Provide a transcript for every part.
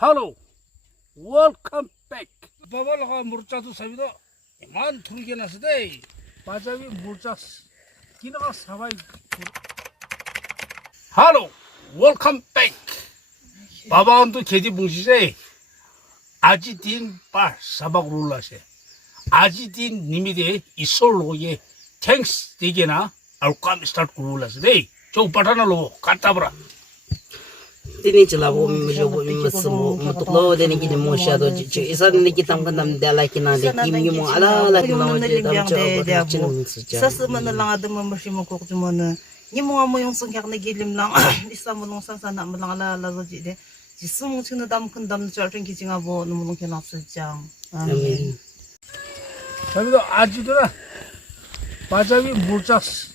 Hello, welcome back. Babalaka murchatu sabido man thurge nasde. Pajabi murchas kinaka sabai. Hello, welcome back. Baba onto keji bung시세. 아지 딘 bar sabak rulase. 아지 딘 님이데 이솔로ye thanks 되게나 알감 start rulase. 저 바타나로 갔다버라. Tini chilabo mjobo msmo mutlo deni kini mo shado chichu isa ni kitam kandam dala kina de kim mo ala la kina mo de dam cho chin sasa man lang adam mo mo ko mo na ni mo mo yung sungyak na gilim lang isa mo nung sansa na mo lang ala la zo ji de jisu mo chuna dam kun dam cho chen ki jinga bo no mo ken apsa jang amen 저기도 아지도라 바자비 물자스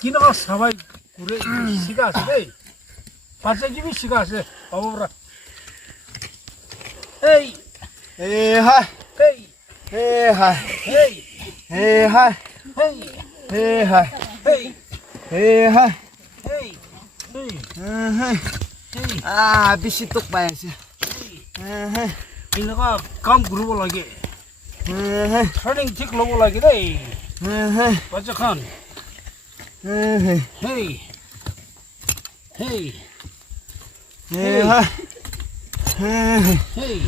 기나가 사바이 구레 시가세 바자기비 시가세 봐보라 에이 Hey hi, 에이 hey hi, 에이 hey hi, 에이 hey hi, 에이 hey hi. 에이 에이 Hey. 에이 Ah, bisitok ba yan siya? Hey, 이나가 감 그루고 라게 hey, 터닝 틱 로고 라게 돼 hey, 바자칸 hey, 헤이 헤이 hey hi, hey. 헤이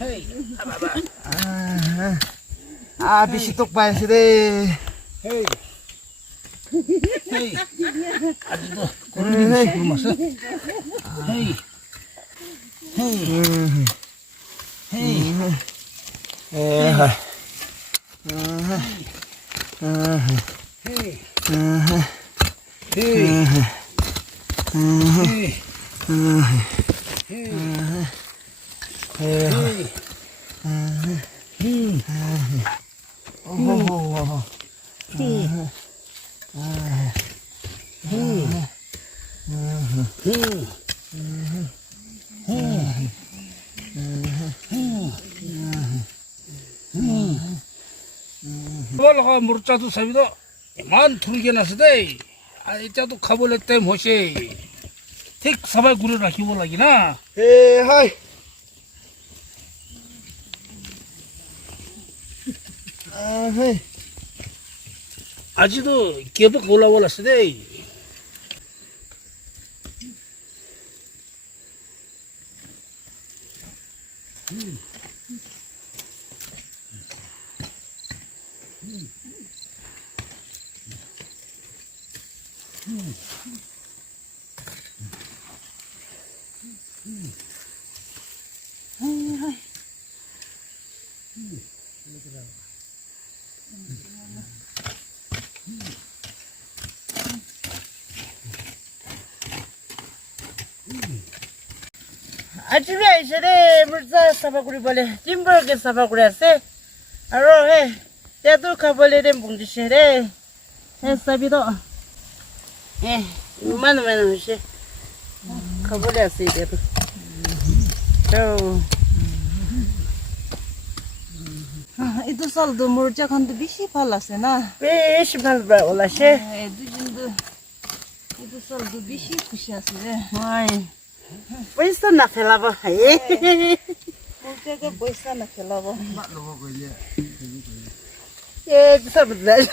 헤이 아바바 Ah, bisitok ba yan siya de? 헤이 헤이 아직도 고르는 굶었어 헤이 헤이 헤이 Hey hi. 헤이 헤이 헤이 바발라가 물자도 사비도 만 두르게 났으대 아이자도 가볼랬대 뭐시 택 사발 구르라 기볼라기나 Hey hi. Hey. 아직도 계속 올라올랐으대 아침에 아이셔래 물자 사바구리 벌레 찜벌게 사바구리 하세 아로 해 야도 가벌레래 뭉디셔래 해 사비도 예 이만하면 하시 가벌레 하세 이래도 이도 살도 물자 간도 비시 발라세나 비시 발바 올라세 에도 이도 살도 비시 쿠시하세래 아이 Pwesa na kelabo hai. Mungkin ke pwesa na kelabo. Mak lo ko ye. Bisa betul.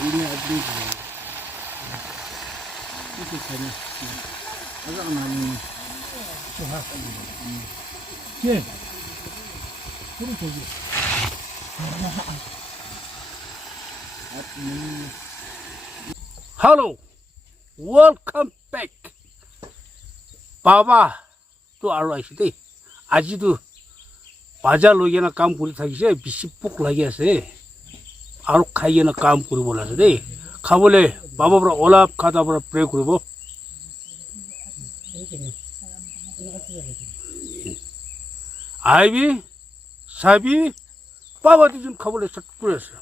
ini abdi itu sana agak nani coba ye kurang saja Hello, welcome back. Baba, तो आरो आइसे आजि도 बाजार लोगेना काम কৰি থাকিছে বেছি পোক লাগি আছে আৰু খাইয়েনা কাম কৰিব লাগে দেই খাবলে বাবা পৰা ওলাপ খাতা পৰা প্ৰে কৰিব আইবি সাবি বাবা দুজন খাবলে স্টার্ট কৰি আছে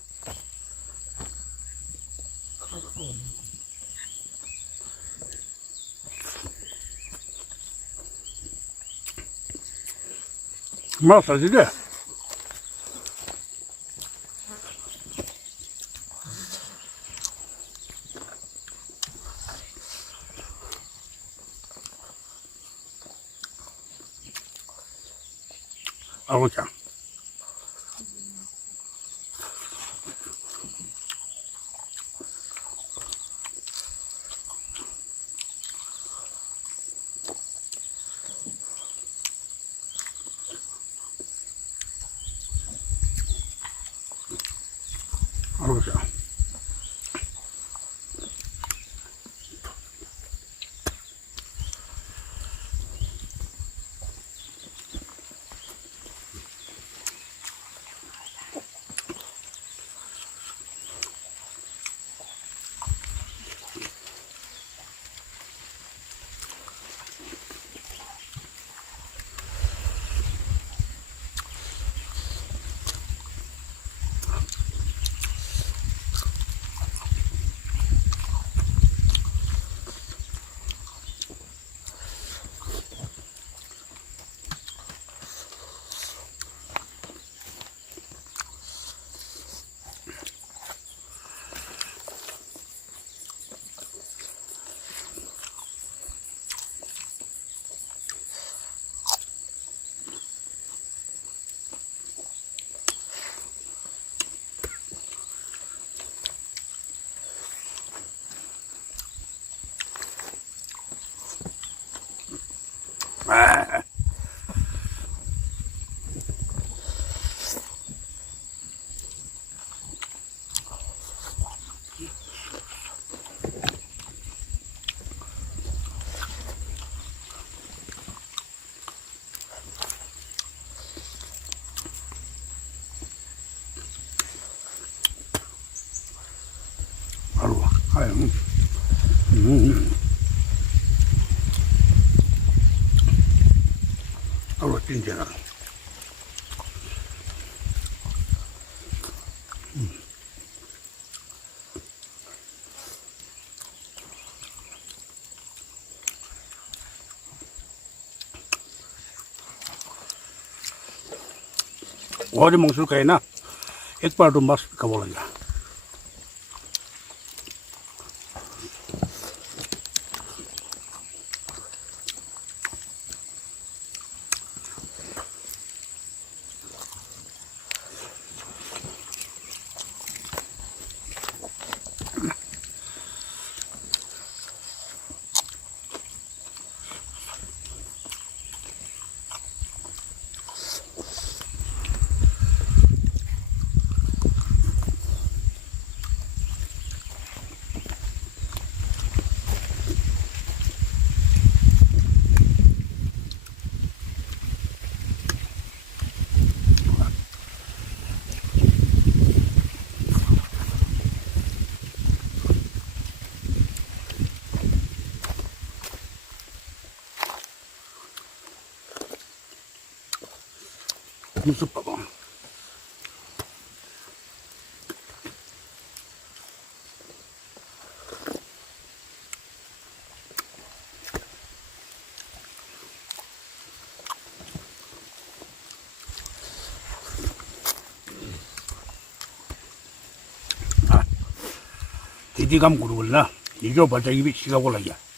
맛있어, 이게. 아우 참. 아우 참. 아. 바로 아유. 바로 진짜. 어디 먹을까이나 액발도 맛있을까 몰라. 무슨 봐봐. 아, 디디감 구르글라. 이거 벌써 입이 시가 올라야.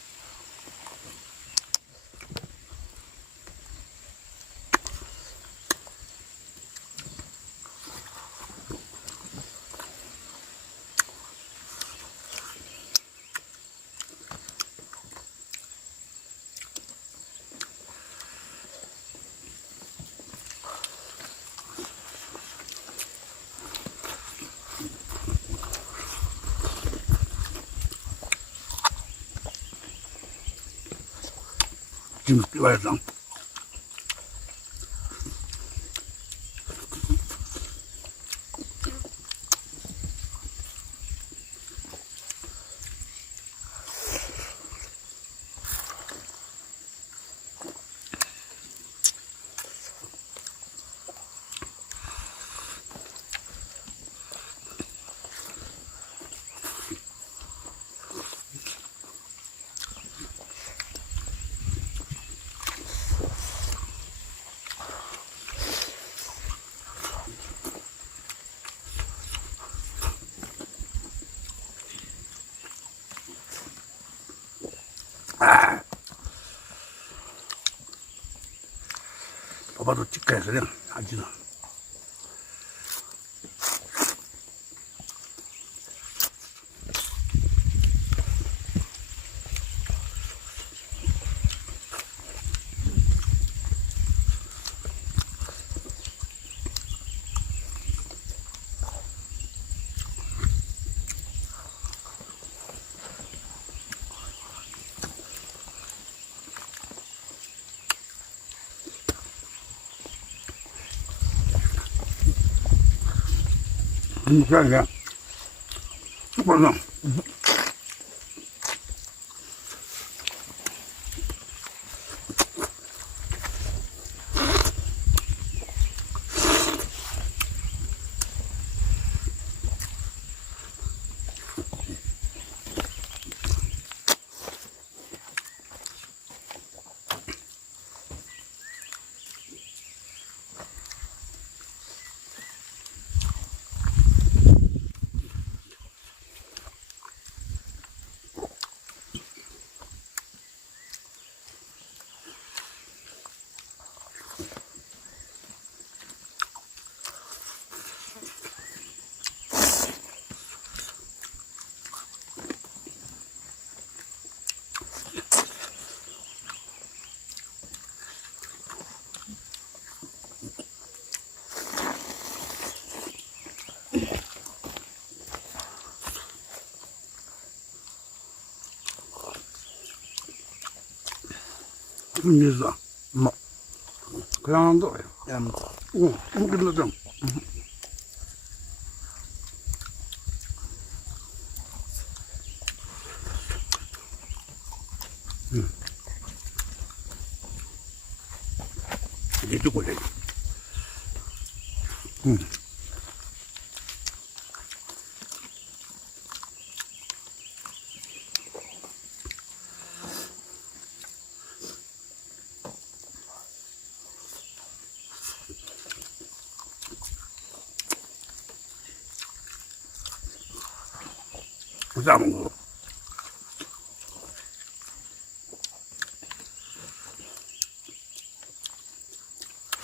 지금 와서 아, 봐봐도 찍혀서 그냥 아직은. 그냥 벌써 있어. 뭐 그냥 안 둬요. 끝나죠. 이제 죽고 돼. 삶은 거.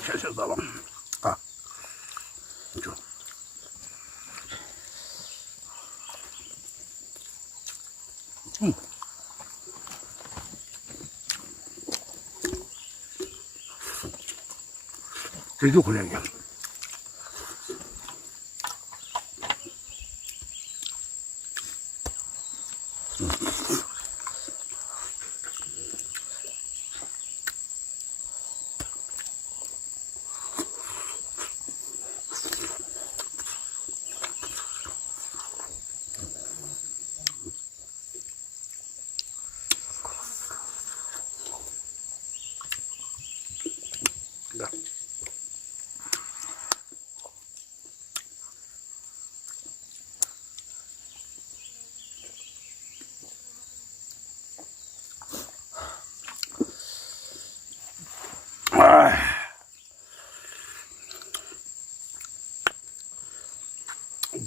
셔셔 싸봐. 아, 줘. 제주 고양이야.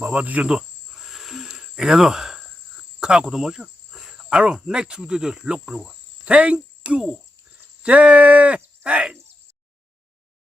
바바도 정도 이래도 카고도 뭐죠? 아로 넥스트 비디오 룩 그리고 땡큐 제